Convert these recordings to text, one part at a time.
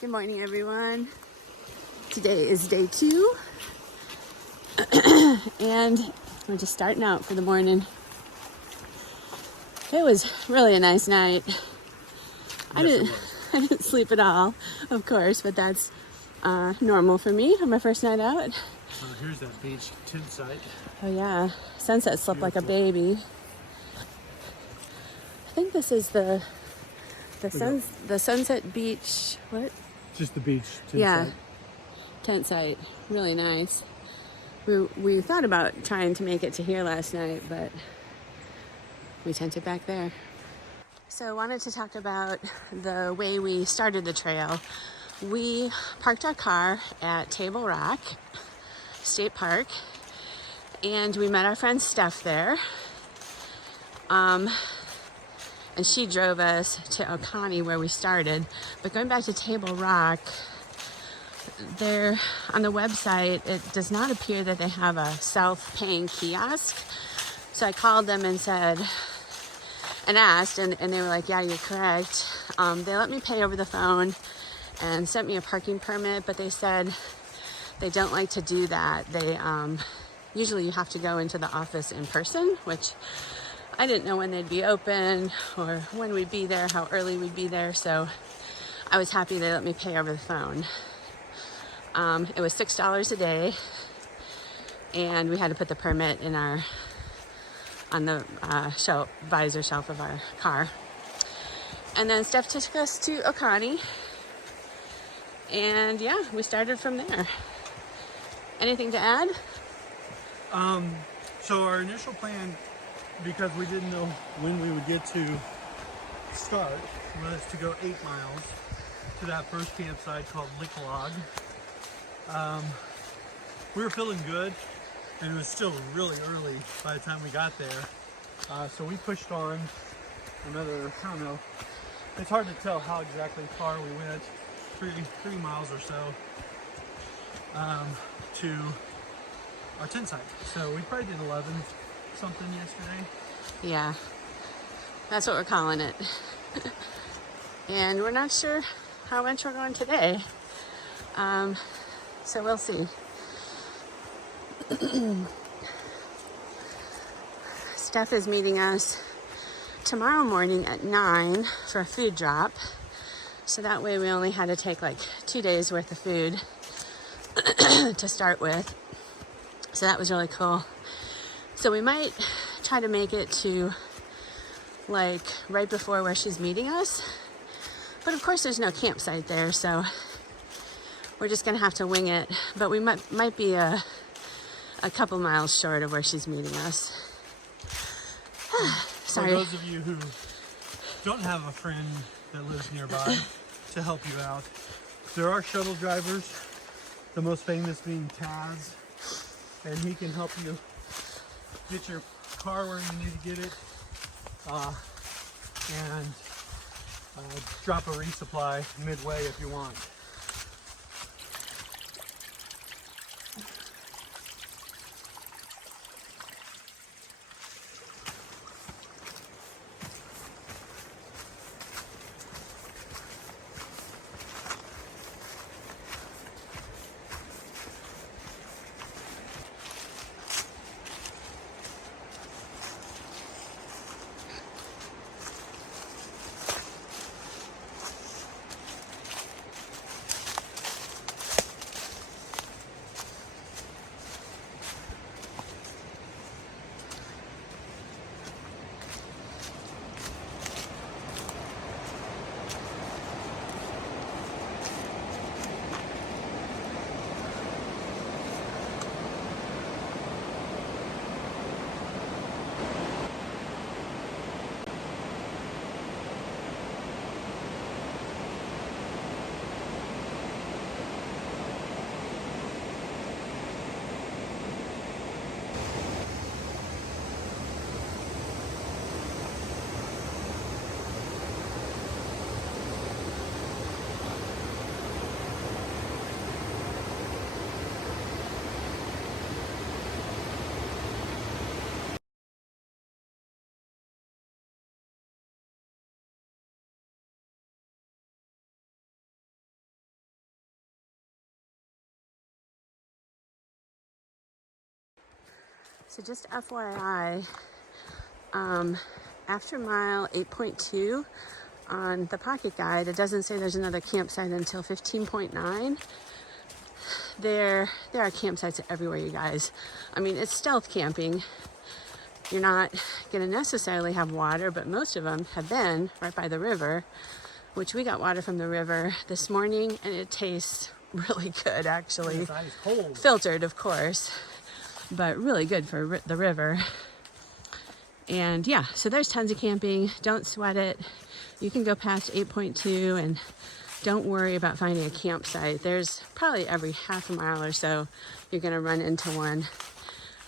Good morning, everyone. Today is day 2, and we're just starting out for the morning. It was really a nice night. I didn't sleep at all, of course, but that's normal for me on my first night out. Here's that beach tent site. Oh yeah, Sunset slept like a baby. I think this is the Sunset Beach. What? Just the beach tent site. Tent site. Really nice. We thought about trying to make it to here last night, but we tented back there. So I wanted to talk about the way we started the trail. We parked our car at Table Rock State Park, and we met our friend Steph there. And she drove us to Oconee where we started. But going back to Table Rock, there on the website, it does not appear that they have a self-paying kiosk. So I called them and asked, and they were like, yeah, you're correct. They let me pay over the phone and sent me a parking permit, but they said they don't like to do that. They usually you have to go into the office in person, which I didn't know when they'd be open or when we'd be there, how early we'd be there. So I was happy they let me pay over the phone. It was $6 a day, and we had to put the permit in on the visor shelf of our car. And then Steph took us to Oconee, and yeah, we started from there. Anything to add? So our initial plan, because we didn't know when we would get to start, was to go 8 miles to that first campsite called Lick Log. We were feeling good, and it was still really early by the time we got there. So we pushed on another, I don't know, it's hard to tell how exactly far we went, 3 miles or so, to our tent site. So we probably did 11 something yesterday. Yeah, that's what we're calling it. And we're not sure how much we're going today. So we'll see. Steph is meeting us tomorrow morning at 9 for a food drop. So that way we only had to take like 2 days worth of food to start with. So that was really cool. So we might try to make it to like right before where she's meeting us. But of course there's no campsite there, so we're just gonna have to wing it. But we might be a couple miles short of where she's meeting us. Sorry. For those of you who don't have a friend that lives nearby to help you out, there are shuttle drivers, the most famous being Taz, and he can help you get your car where you need to get it, and drop a resupply midway if you want. So just FYI, after mile 8.2 on the pocket guide, it doesn't say there's another campsite until 15.9. There are campsites everywhere, you guys. I mean, it's stealth camping. You're not going to necessarily have water, but most of them have been right by the river, which we got water from the river this morning, and it tastes really good, actually. It's ice cold. Filtered, of course, but really good for the river. And yeah, so there's tons of camping. Don't sweat it. You can go past 8.2 and don't worry about finding a campsite. There's probably every half a mile or so you're going to run into one.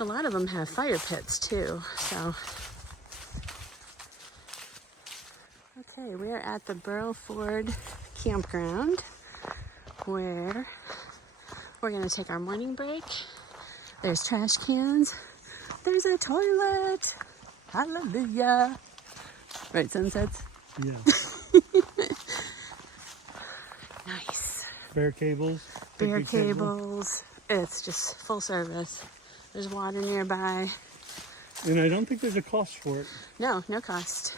A lot of them have fire pits too. So, okay, we're at the Burrell Ford campground where we're going to take our morning break. There's trash cans. There's a toilet. Hallelujah. Right, Sunsets? Yeah. Nice. Bare cables. Bare picnic table. cables. It's just full service. There's water nearby. And I don't think there's a cost for it. No, no cost.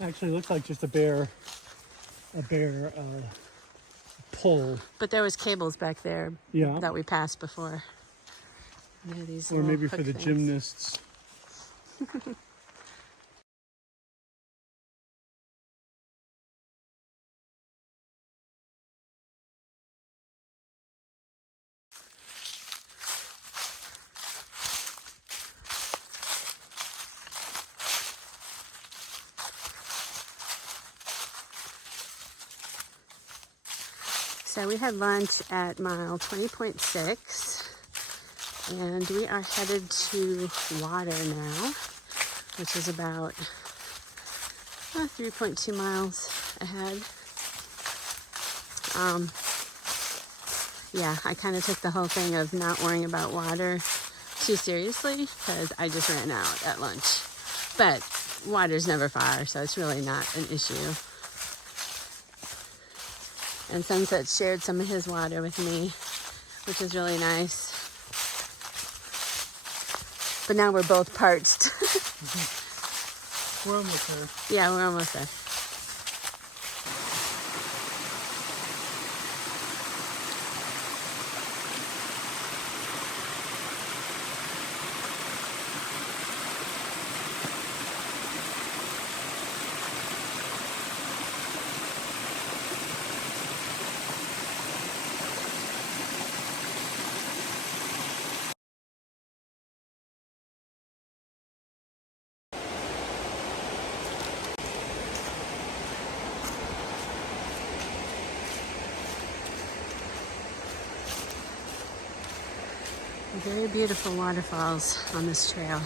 Actually, it looks like just a bare pole. But there was cables back there Yeah. that we passed before. Yeah, these Or little maybe for hook the things. gymnasts. So we had lunch at mile 20.6, and we are headed to water now, which is about 3.2 miles ahead. Yeah, I kind of took the whole thing of not worrying about water too seriously because I just ran out at lunch. But water's never far, so it's really not an issue. And Sunset shared some of his water with me, which is really nice. But now we're both parched. We're almost there. Yeah, we're almost there. Very beautiful waterfalls on this trail.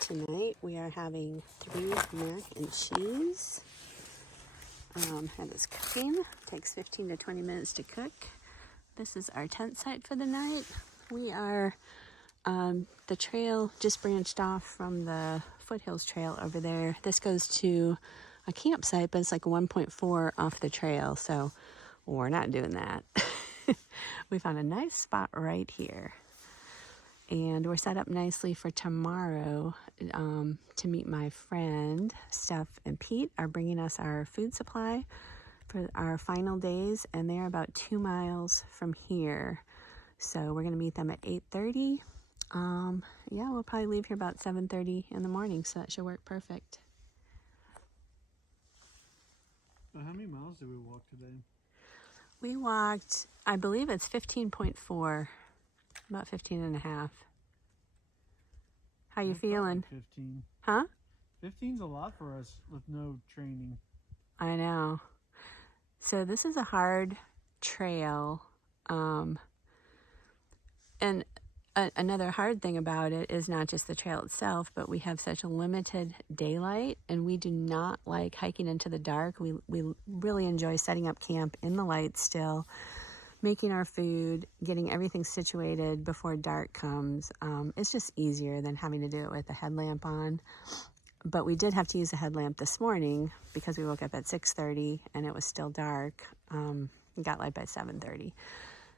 Tonight we are having Thru-Hike mac and cheese. That is cooking. Takes 15 to 20 minutes to cook. This is our tent site for the night. We are, the trail just branched off from the Foothills trail over there. This goes to a campsite, but it's like 1.4 off the trail, so we're not doing that. We found a nice spot right here. And we're set up nicely for tomorrow to meet my friend. Steph and Pete are bringing us our food supply for our final days, and they're about 2 miles from here. So we're going to meet them at 8:30. Yeah, we'll probably leave here about 7:30 in the morning, so that should work perfect. So how many miles did we walk today? We walked, I believe it's 15.4. About 15 and a half. How you I thought feeling? 15. Huh? 15's a lot for us with no training. I know. So this is a hard trail. And Another hard thing about it is not just the trail itself, but we have such a limited daylight, and we do not like hiking into the dark. We really enjoy setting up camp in the light still, making our food, getting everything situated before dark comes. It's just easier than having to do it with the headlamp on. But we did have to use a headlamp this morning because we woke up at 6:30 and it was still dark. We got light by 7:30.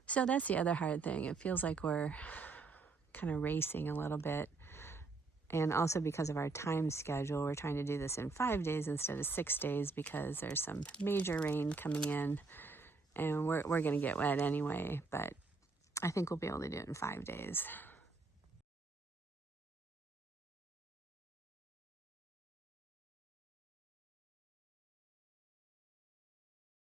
So that's the other hard thing. It feels like we're kind of racing a little bit. And also because of our time schedule, we're trying to do this in 5 days instead of 6 days because there's some major rain coming in and we're going to get wet anyway. But I think we'll be able to do it in 5 days.